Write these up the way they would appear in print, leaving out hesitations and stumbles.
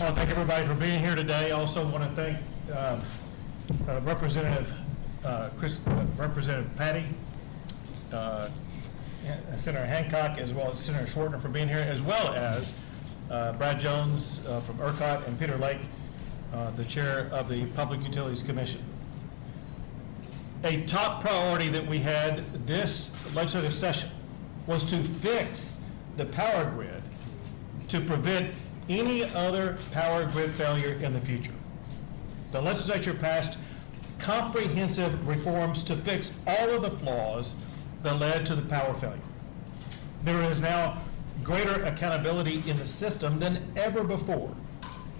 I want to thank everybody for being here today. I also want to thank Representative Patty, Senator Hancock, as well as Senator Schwartner for being here, as well as Brad Jones from ERCOT and Peter Lake, the chair of the Public Utilities Commission. A top priority that we had this legislative session was to fix the power grid to prevent any other power grid failure in the future. The legislature passed comprehensive reforms to fix all of the flaws that led to the power failure. There is now greater accountability in the system than ever before,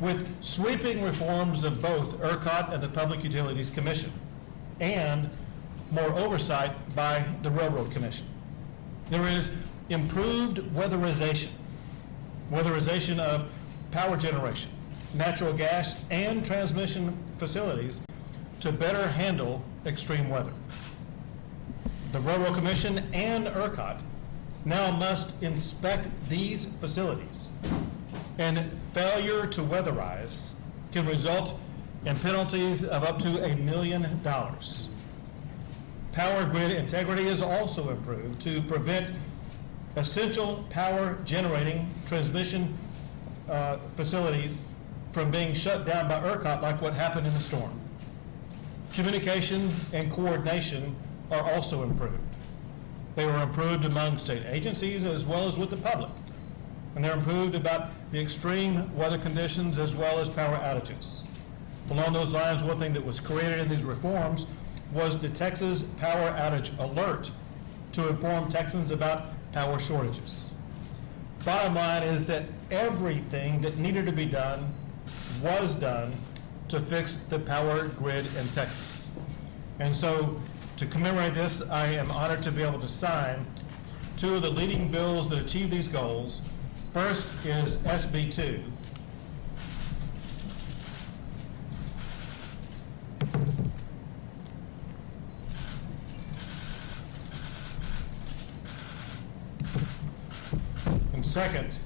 with sweeping reforms of both ERCOT and the Public Utilities Commission, and more oversight by the Railroad Commission. There is improved weatherization of power generation, natural gas, and transmission facilities to better handle extreme weather. The Railroad Commission and ERCOT now must inspect these facilities, and failure to weatherize can result in penalties of up to $1 million. Power grid integrity is also improved to prevent essential power generating transmission facilities from being shut down by ERCOT like what happened in the storm. Communication and coordination are also improved. They were improved among state agencies as well as with the public. And they're improved about the extreme weather conditions as well as power outages. Along those lines, one thing that was created in these reforms was the Texas Power Outage Alert to inform Texans about power shortages. Bottom line is that everything that needed to be done was done to fix the power grid in Texas. And so to commemorate this, I am honored to be able to sign two of the leading bills that achieve these goals. First is SB 2. And second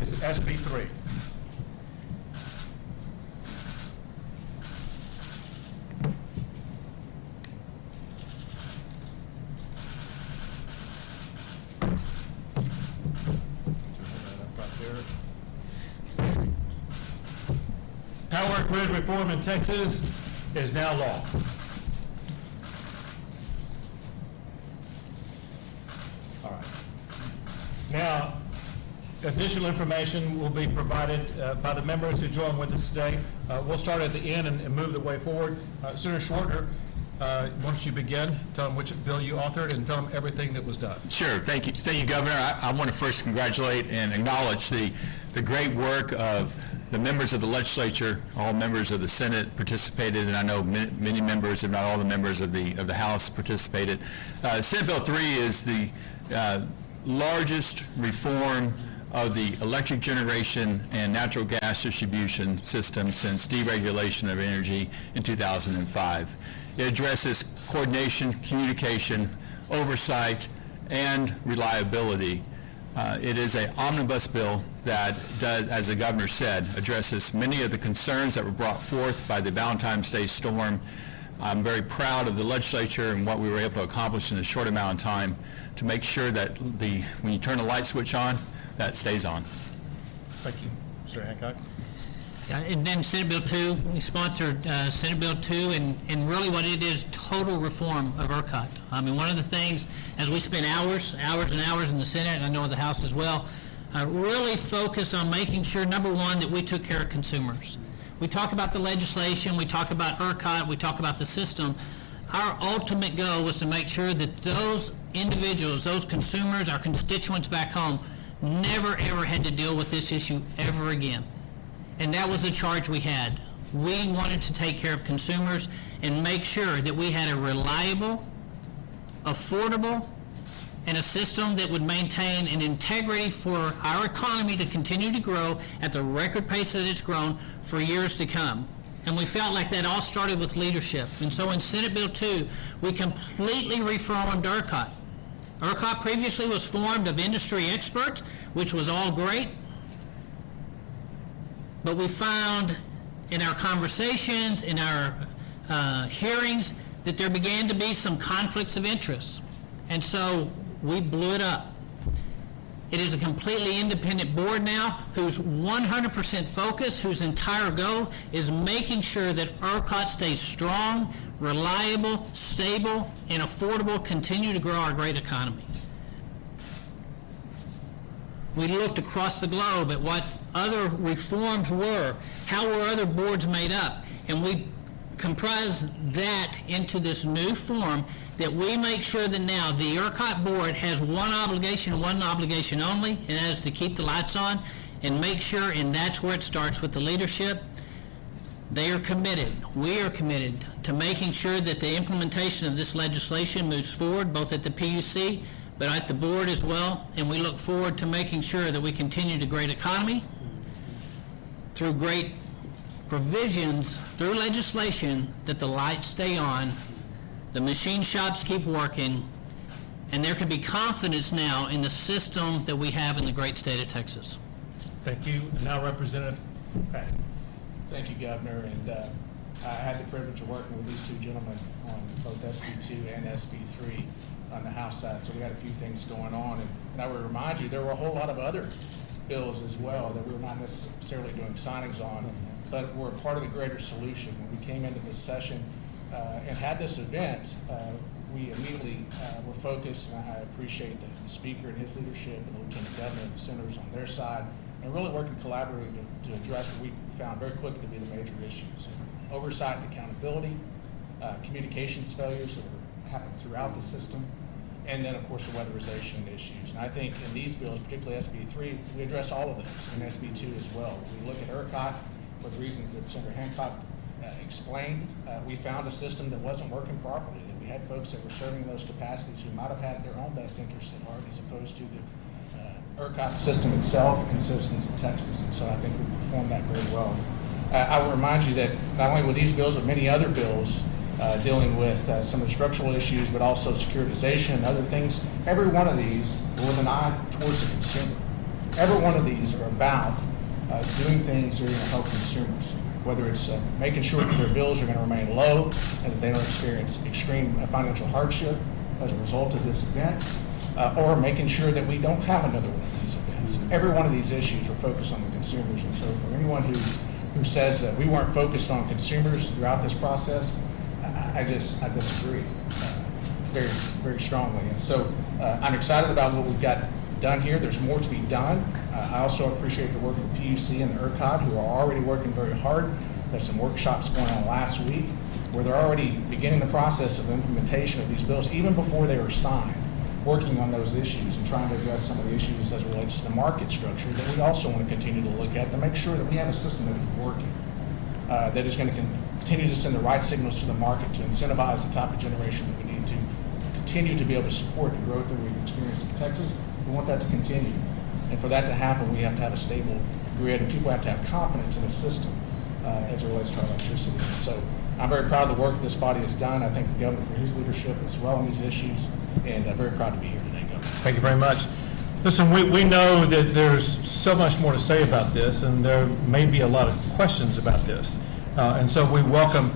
is SB 3. Power grid reform in Texas is now law. All right. Now, additional information will be provided by the members who join with us today. We'll start at the end and move the way forward. Senator Schwartner, why don't you begin? Tell them which bill you authored and tell them everything that was done. Sure. Thank you, Governor. I want to first congratulate and acknowledge the great work of the members of the legislature. All members of the Senate participated, and I know many members, if not all the members of the House participated. Senate Bill 3 is the largest reform of the electric generation and natural gas distribution system since deregulation of energy in 2005. It addresses coordination, communication, oversight, and reliability. It is an omnibus bill that does, as the governor said, addresses many of the concerns that were brought forth by the Valentine's Day storm. I'm very proud of the legislature and what we were able to accomplish in a short amount of time to make sure that when you turn the light switch on, that stays on. Thank you. Mr. Hancock. And then Senate Bill 2, we sponsored Senate Bill 2, and really what it is, total reform of ERCOT. I mean, one of the things, as we spent hours and hours in the Senate, and I know in the House as well, really focus on making sure, number one, that we took care of consumers. We talk about the legislation, we talk about ERCOT, we talk about the system. Our ultimate goal was to make sure that those individuals, those consumers, our constituents back home, never ever had to deal with this issue ever again. And that was the charge we had. We wanted to take care of consumers and make sure that we had a reliable, affordable, and a system that would maintain an integrity for our economy to continue to grow at the record pace that it's grown for years to come. And we felt like that all started with leadership. And so in Senate Bill 2, we completely reformed ERCOT. ERCOT previously was formed of industry experts, which was all great. But we found in our conversations, in our hearings, that there began to be some conflicts of interest. And so we blew it up. It is a completely independent board now whose 100% focus, whose entire goal is making sure that ERCOT stays strong, reliable, stable, and affordable, continue to grow our great economy. We looked across the globe at what other reforms were, how were other boards made up, and we comprised that into this new form that we make sure that now the ERCOT board has one obligation only, and that is to keep the lights on and make sure, and that's where it starts with the leadership. They are committed, we are committed to making sure that the implementation of this legislation moves forward, both at the PUC, but at the board as well, and we look forward to making sure that we continue the great economy through great provisions, through legislation, that the lights stay on, the machine shops keep working, and there can be confidence now in the system that we have in the great state of Texas. Thank you. And now Representative Pat. Thank you, Governor, and I had the privilege of working with these two gentlemen on both SB2 and SB3 on the House side, so we had a few things going on. And I would remind you, there were a whole lot of other bills as well that we were not necessarily doing signings on, but were part of the greater solution. When we came into this session and had this event, we immediately were focused, and I appreciate the Speaker and his leadership, and the Lieutenant Governor and the senators on their side, and really working collaboratively to address what we found very quickly to be the major issues: oversight and accountability, communications failures that were happening throughout the system, and then, of course, the weatherization issues. And I think in these bills, particularly SB3, we address all of those, and SB2 as well. We look at ERCOT for the reasons that Senator Hancock explained. We found a system that wasn't working properly, that we had folks that were serving in those capacities who might have had their own best interests at heart as opposed to the ERCOT system itself and citizens of Texas. And so I think we performed that very well. I will remind you that not only with these bills, but many other bills dealing with some of the structural issues, but also securitization and other things, every one of these were with an eye towards the consumer. Every one of these are about doing things that are going to help consumers, whether it's making sure that their bills are going to remain low and that they don't experience extreme financial hardship as a result of this event, or making sure that we don't have another one of these events. Every one of these issues are focused on the consumers, and so for anyone who says that we weren't focused on consumers throughout this process, I disagree very, very strongly. And so I'm excited about what we've got done here. There's more to be done. I also appreciate the work of the PUC and the ERCOT, who are already working very hard. There's some workshops going on last week where they're already beginning the process of implementation of these bills, even before they were signed, working on those issues and trying to address some of the issues as it relates to the market structure that we also want to continue to look at to make sure that we have a system that is working, that is going to continue to send the right signals to the market to incentivize the type of generation that we need to continue to be able to support the growth that we've experienced in Texas. We want that to continue. And for that to happen, we have to have a stable grid, and people have to have confidence in the system as it relates to our electricity. And so I'm very proud of the work this body has done. I thank the Governor for his leadership as well on these issues, and very proud to be here today, Governor. Thank you very much. Listen, we know that there's so much more to say about this, and there may be a lot of questions about this. And so we welcome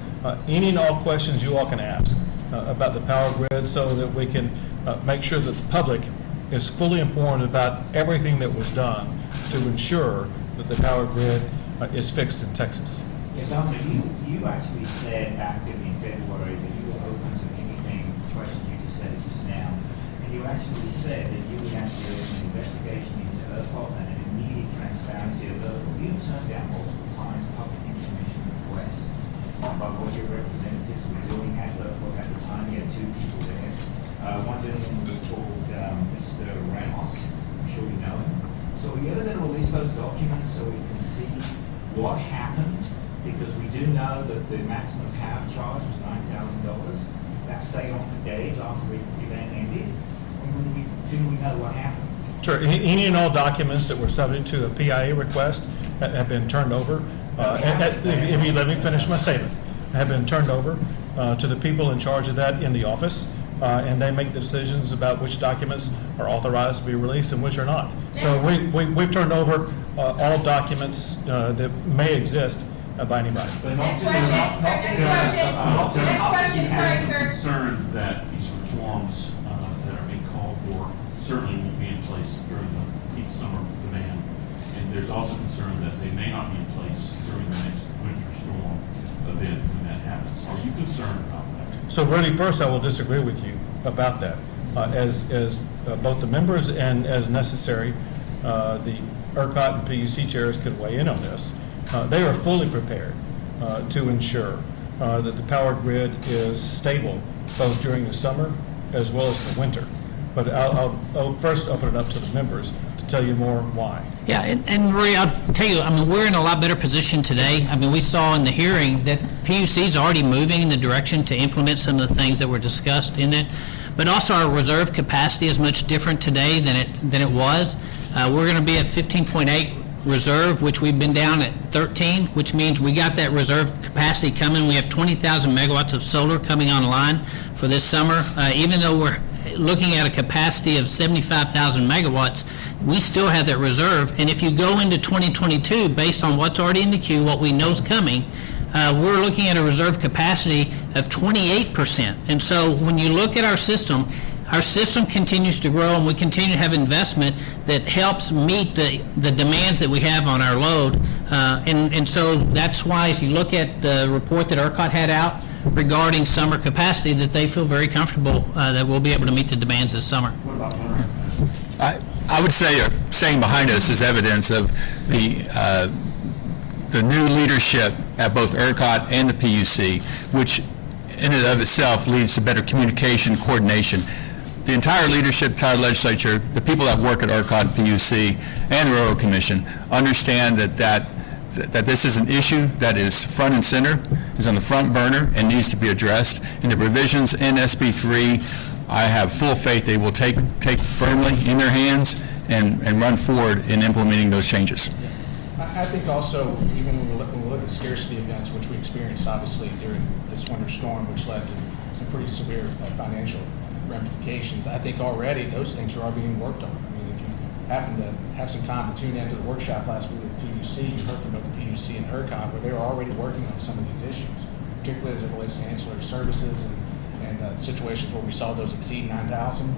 any and all questions you all can ask about the power grid so that we can make sure that the public is fully informed about everything that was done to ensure that the power grid is fixed in Texas. Yeah, Governor, you actually said back in February that you were open to anything, questions you just said just now, and you actually said that you would actually do an investigation into ERCOT and an immediate transparency of ERCOT. You turned down multiple times public information requests by what your representatives were doing at ERCOT at the time. You had two people there. One gentleman was called Mr. Ramos. I'm sure you know him. So are you ever going to release those documents so we can see what happened? Because we do know that the maximum power charge was $9,000. That stayed on for days after the event ended. Do we know what happened? Sure. Any and all documents that were subject to a PIA request have been turned over. If you let me finish my statement, have been turned over to the people in charge of that in the office. and they make the decisions about which documents are authorized to be released and which are not. So we've turned over all documents that may exist by anybody. Next question, next question, sorry, sir. Concerned that these reforms that are being called for certainly won't be in place during the peak summer demand. And there's also concern that they may not be in place during the next winter storm event when that happens. Are you concerned about that? So really, first, I will disagree with you about that. As both the members and as necessary, the ERCOT and PUC chairs could weigh in on this. They are fully prepared to ensure that the power grid is stable both during the summer as well as the winter. But I'll first open it up to the members to tell you more why. Yeah, and Maria, I'll tell you, I mean, we're in a lot better position today. I mean, we saw in the hearing that PUC is already moving in the direction to implement some of the things that were discussed in it. But also our reserve capacity is much different today than it was. We're going to be at 15.8 reserve, which we've been down at 13, which means we got that reserve capacity coming. We have 20,000 megawatts of solar coming online for this summer. Even though we're looking at a capacity of 75,000 megawatts, we still have that reserve. And if you go into 2022, based on what's already in the queue, what we know is coming, we're looking at a reserve capacity of 28%. And so when you look at our system continues to grow, and we continue to have investment that helps meet the demands that we have on our load. And so that's why if you look at the report that ERCOT had out regarding summer capacity, that they feel very comfortable that we'll be able to meet the demands this summer. What about winter? I would say saying behind us is evidence of the new leadership at both ERCOT and the PUC, which in and of itself leads to better communication, coordination. The entire leadership, entire legislature, the people that work at ERCOT, PUC, and the Railroad Commission understand that this is an issue that is front and center, is on the front burner, and needs to be addressed. And the provisions in SB 3, I have full faith they will take firmly in their hands and run forward in implementing those changes. I think also, even when we look at scarcity events, which we experienced obviously during this winter storm, which led to some pretty severe financial ramifications, I think already those things are being worked on. I mean, if you happen to have some time to tune into the workshop last week with PUC, you heard from both the PUC and ERCOT, where they were already working on some of these issues, particularly as it relates to ancillary services and situations where we saw those exceed 9,000.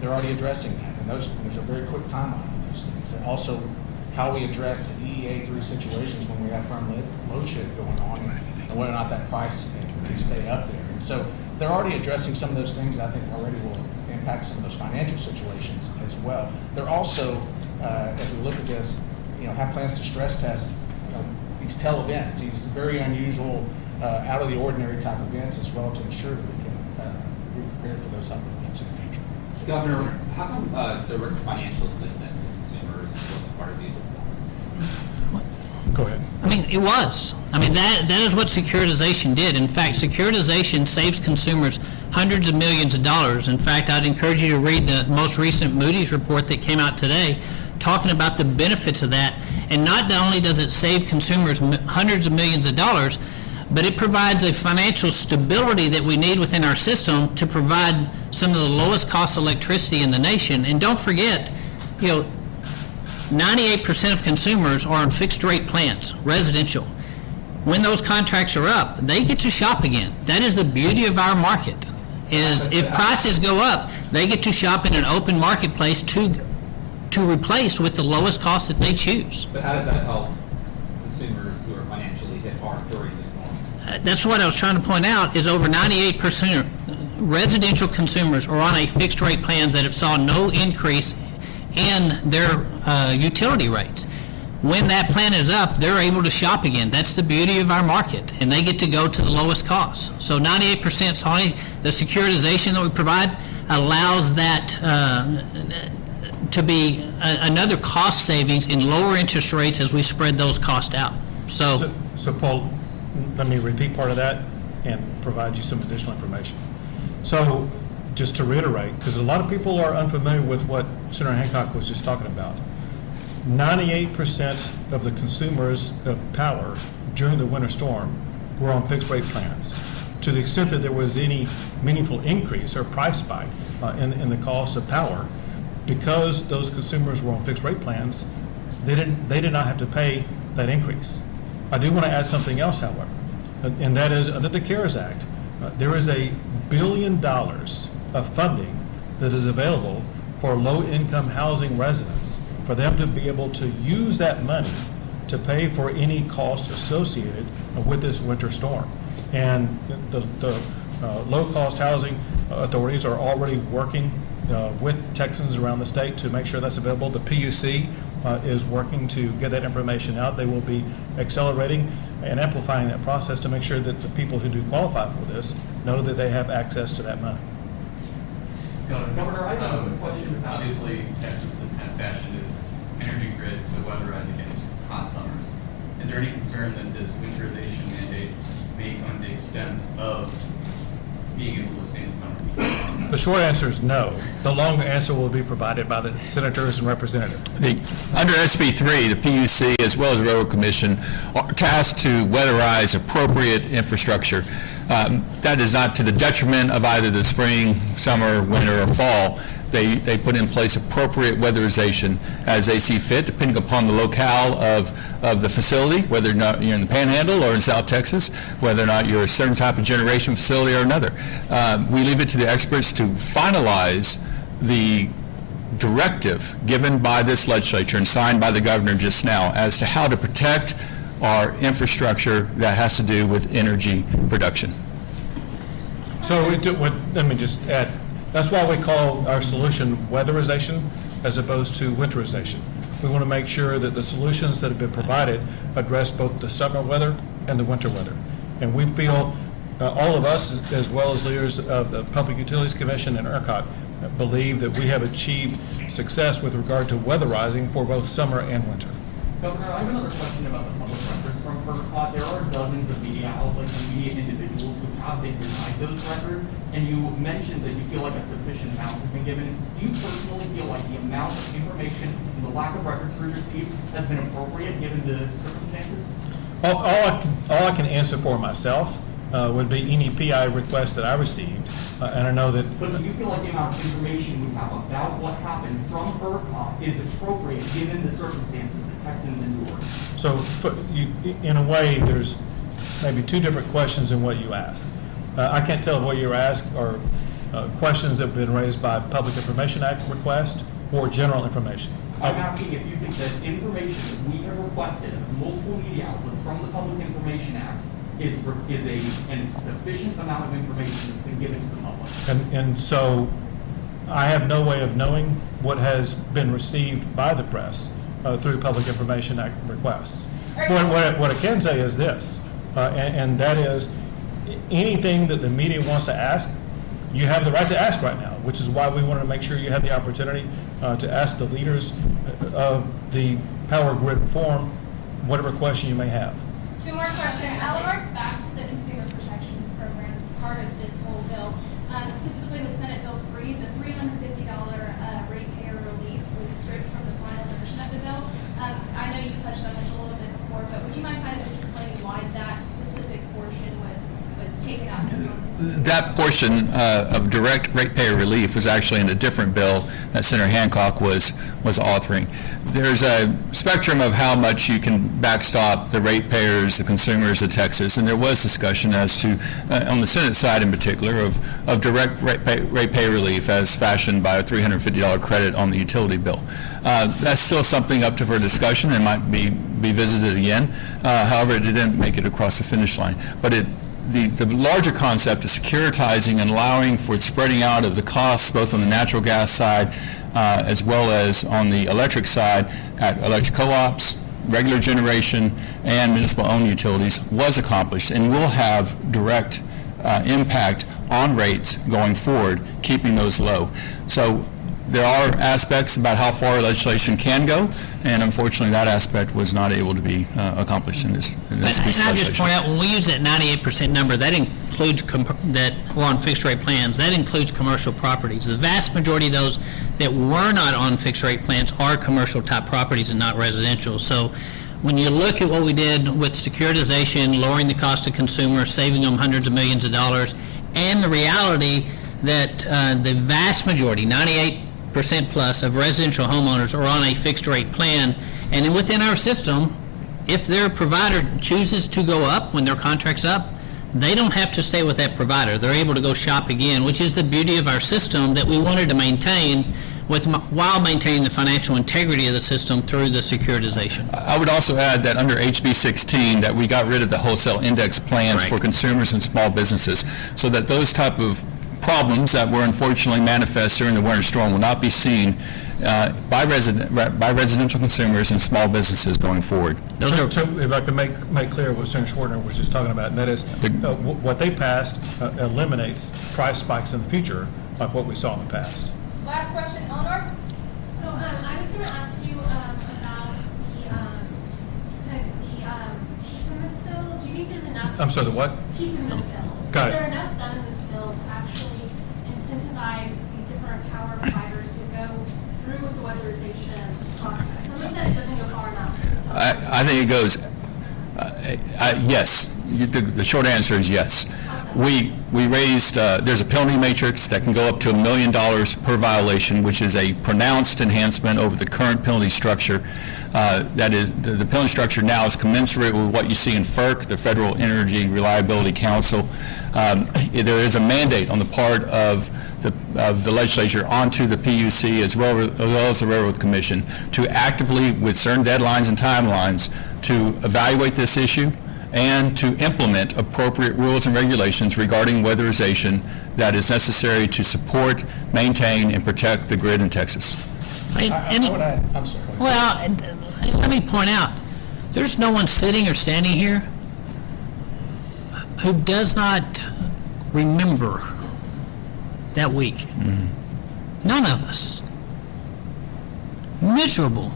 They're already addressing that, and there's a very quick timeline on those things. And also, how we address EEA 3 situations when we have firm load shed going on, and whether or not that price can stay up there. And so they're already addressing some of those things that I think already will impact some of those financial situations as well. They're also, as we look at this, have plans to stress test these tail events, these very unusual, out of the ordinary type events as well, to ensure that we can be prepared for those type of events in the future. Governor, how come direct financial assistance to consumers wasn't part of these reforms? Go ahead. I mean, it was. I mean, that is what securitization did. In fact, securitization saves consumers hundreds of millions of dollars. In fact, I'd encourage you to read the most recent Moody's report that came out today, talking about the benefits of that. And not only does it save consumers hundreds of millions of dollars, but it provides a financial stability that we need within our system to provide some of the lowest cost electricity in the nation. And don't forget, 98% of consumers are on fixed rate plans, residential. When those contracts are up, they get to shop again. That is the beauty of our market, is if prices go up, they get to shop in an open marketplace to replace with the lowest cost that they choose. But how does that help consumers who are financially hit hard during this storm? That's what I was trying to point out, is over 98% residential consumers are on a fixed rate plan that have saw no increase in their utility rates. When that plan is up, they're able to shop again. That's the beauty of our market, and they get to go to the lowest cost. So 98%, Sonny, the securitization that we provide allows that to be another cost savings in lower interest rates as we spread those costs out. So Paul, let me repeat part of that and provide you some additional information. So just to reiterate, because a lot of people are unfamiliar with what Senator Hancock was just talking about, 98% of the consumers of power during the winter storm were on fixed rate plans. to the extent that there was any meaningful increase or price spike in the cost of power, because those consumers were on fixed rate plans, they did not have to pay that increase. I do want to add something else, however, and that is under the CARES Act, there is $1 billion of funding that is available for low-income housing residents, for them to be able to use that money to pay for any cost associated with this winter storm. And the low-cost housing authorities are already working with Texans around the state to make sure that's available. The PUC is working to get that information out. They will be accelerating and amplifying that process to make sure that the people who do qualify for this know that they have access to that money. Governor, I have a question about. Obviously, Texas has fashioned its energy grid to weatherize against hot summers. Is there any concern that this winterization mandate may come at the expense of being able to stand the summer heat? The short answer is no. The long answer will be provided by the senators and representatives. Under SB 3, the PUC as well as the Railroad Commission are tasked to weatherize appropriate infrastructure. That is not to the detriment of either the spring, summer, winter, or fall. They put in place appropriate weatherization as they see fit, depending upon the locale of the facility, whether or not you're in the Panhandle or in South Texas, whether or not you're a certain type of generation facility or another. We leave it to the experts to finalize the directive given by this legislature and signed by the governor just now as to how to protect our infrastructure that has to do with energy production. So let me just add, that's why we call our solution weatherization as opposed to winterization. We want to make sure that the solutions that have been provided address both the summer weather and the winter weather. And we feel, all of us, as well as leaders of the Public Utilities Commission and ERCOT, believe that we have achieved success with regard to weatherizing for both summer and winter. Governor, I have another question about the public records from ERCOT. There are dozens of media outlets and media individuals who have been denied those records, and you mentioned that you feel like a sufficient amount has been given. Do you personally feel like the amount of information and the lack of records we received has been appropriate given the circumstances? All I can answer for myself would be any PI request that I received, and I know that. But do you feel like the amount of information we have about what happened from ERCOT is appropriate given the circumstances that Texans endured? So, in a way, there's maybe two different questions in what you asked. I can't tell if what you asked are questions that have been raised by Public Information Act request or general information. I'm asking if you think that information that we have requested of multiple media outlets from the Public Information Act is a sufficient amount of information that's been given to the public. And so I have no way of knowing what has been received by the press through Public Information Act requests. What I can say is this, and that is anything that the media wants to ask, you have the right to ask right now, which is why we want to make sure you have the opportunity to ask the leaders of the power grid reform whatever question you may have. Two more questions. Eleanor? Back to the consumer protection program, part of this whole bill. Specifically with Senate Bill 3, the $350 ratepayer relief was stripped from the final version of the bill. I know you touched on this a little bit before, but would you mind kind of just explaining why that specific portion was taken out? That portion of direct ratepayer relief was actually in a different bill that Senator Hancock was authoring. There's a spectrum of how much you can backstop the ratepayers, the consumers of Texas, and there was discussion as to, on the Senate side in particular, of direct ratepayer relief as fashioned by a $350 credit on the utility bill. That's still something up to for discussion and might be visited again. However, it didn't make it across the finish line. But the larger concept is securitizing and allowing for spreading out of the costs both on the natural gas side as well as on the electric side at electric co-ops, regular generation, and municipal-owned utilities was accomplished and will have direct impact on rates going forward, keeping those low. So there are aspects about how far legislation can go, and unfortunately that aspect was not able to be accomplished in this piece of legislation. And I just point out, when we use that 98% number, that includes that were on fixed rate plans, that includes commercial properties. The vast majority of those that were not on fixed rate plans are commercial type properties and not residential. So when you look at what we did with securitization, lowering the cost to consumers, saving them hundreds of millions of dollars, and the reality that the vast majority, 98% plus of residential homeowners are on a fixed rate plan, and then within our system, if their provider chooses to go up when their contract's up, they don't have to stay with that provider. They're able to go shop again, which is the beauty of our system that we wanted to maintain while maintaining the financial integrity of the system through the securitization. I would also add that under HB 16, that we got rid of the wholesale index plans for Correct. consumers and small businesses, so that those type of problems that were unfortunately manifest during the winter storm will not be seen by residential consumers and small businesses going forward. Those are So if I could make clear what Senator Schwartner was just talking about, and that is, what they passed eliminates price spikes in the future, like what we saw in the past. Last question, Eleanor? So, I was gonna ask you, about the, kind of the, teeth in this bill. Do you think there's enough? I'm sorry, the what? Teeth in this bill. Got it. Is there enough done in this bill to actually incentivize these different power providers to go through with the weatherization process? Some have said it doesn't go far enough. So- I think it goes, yes. The short answer is yes. We raised, there's a penalty matrix that can go up to $1 million per violation, which is a pronounced enhancement over the current penalty structure. That is, the penalty structure now is commensurate with what you see in FERC, the Federal Energy Reliability Council. There is a mandate on the part of the legislature onto the PUC as well as the Railroad Commission to actively, with certain deadlines and timelines, to evaluate this issue and to implement appropriate rules and regulations regarding weatherization that is necessary to support, maintain, and protect the grid in Texas. I would add, I'm sorry. go ahead. Well, and let me point out, there's no one sitting or standing here who does not remember that week. None of us. Miserable.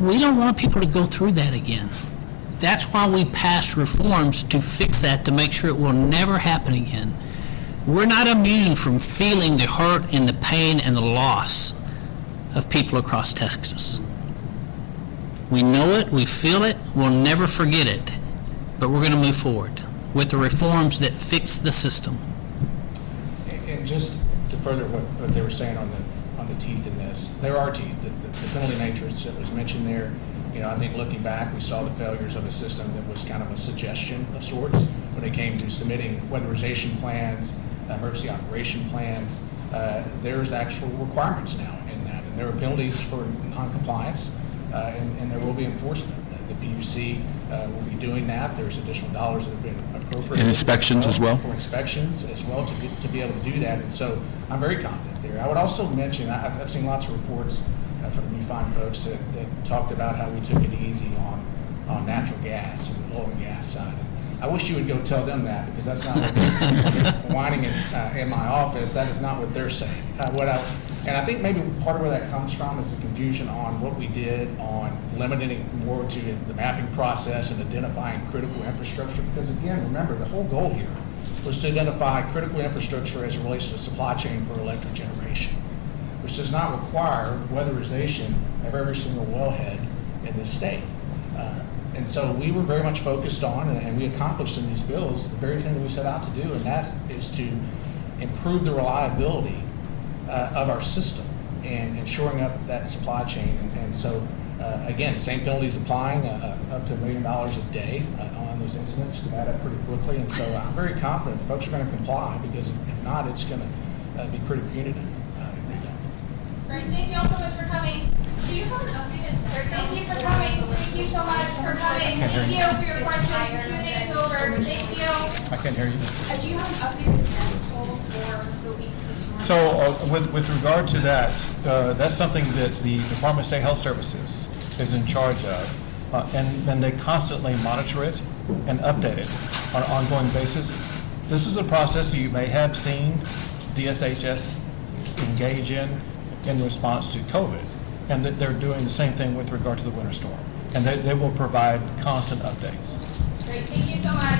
We don't want people to go through that again. That's why we passed reforms to fix that, to make sure it will never happen again. We're not immune from feeling the hurt and the pain and the loss of people across Texas. We know it, we feel it, we'll never forget it, but we're going to move forward with the reforms that fix the system. And just to further what they were saying on the teeth in this, there are teeth. The penalty matrix that was mentioned there, you know, I think looking back, we saw the failures of a system that was kind of a suggestion of sorts when it came to submitting weatherization plans, emergency operation plans. There's actual requirements now in that, and there are penalties for noncompliance, and there will be enforcement. The PUC will be doing that. There's additional dollars that have been appropriated. And inspections as well? For inspections as well to be able to do that, and so I'm very confident there. I would also mention, I've seen lots of reports from you fine folks that talked about how we took it easy on natural gas and the oil and gas side. I wish you would go tell them that, because that's not what they're whining in my office. That is not what they're saying. And I think maybe part of where that comes from is the confusion on what we did on limiting it more to the mapping process and identifying critical infrastructure. Because again, remember, the whole goal here was to identify critical infrastructure as it relates to the supply chain for electric generation, which does not require weatherization of every single wellhead in this state. And so we were very much focused on, and we accomplished in these bills, the very thing that we set out to do, and that is to improve the reliability of our system and shoring up that supply chain. And so, again, same penalties applying, up to $1 million a day on those incidents to add up pretty quickly. And so I'm very confident folks are going to comply, because if not, it's going to be pretty punitive if they don't. Great, thank you all so much for coming. Do you have an updated? Thank you for coming. Thank you so much for coming. Thank you for your questions. Q&A is over. Thank you. I can't hear you. Do you have an updated death toll for the week this morning? So with regard to that, that's something that the Department of State Health Services is in charge of, and they constantly monitor it and update it on an ongoing basis. This is a process that you may have seen DSHS engage in response to COVID, and that they're doing the same thing with regard to the winter storm, and they will provide constant updates. Great, thank you so much.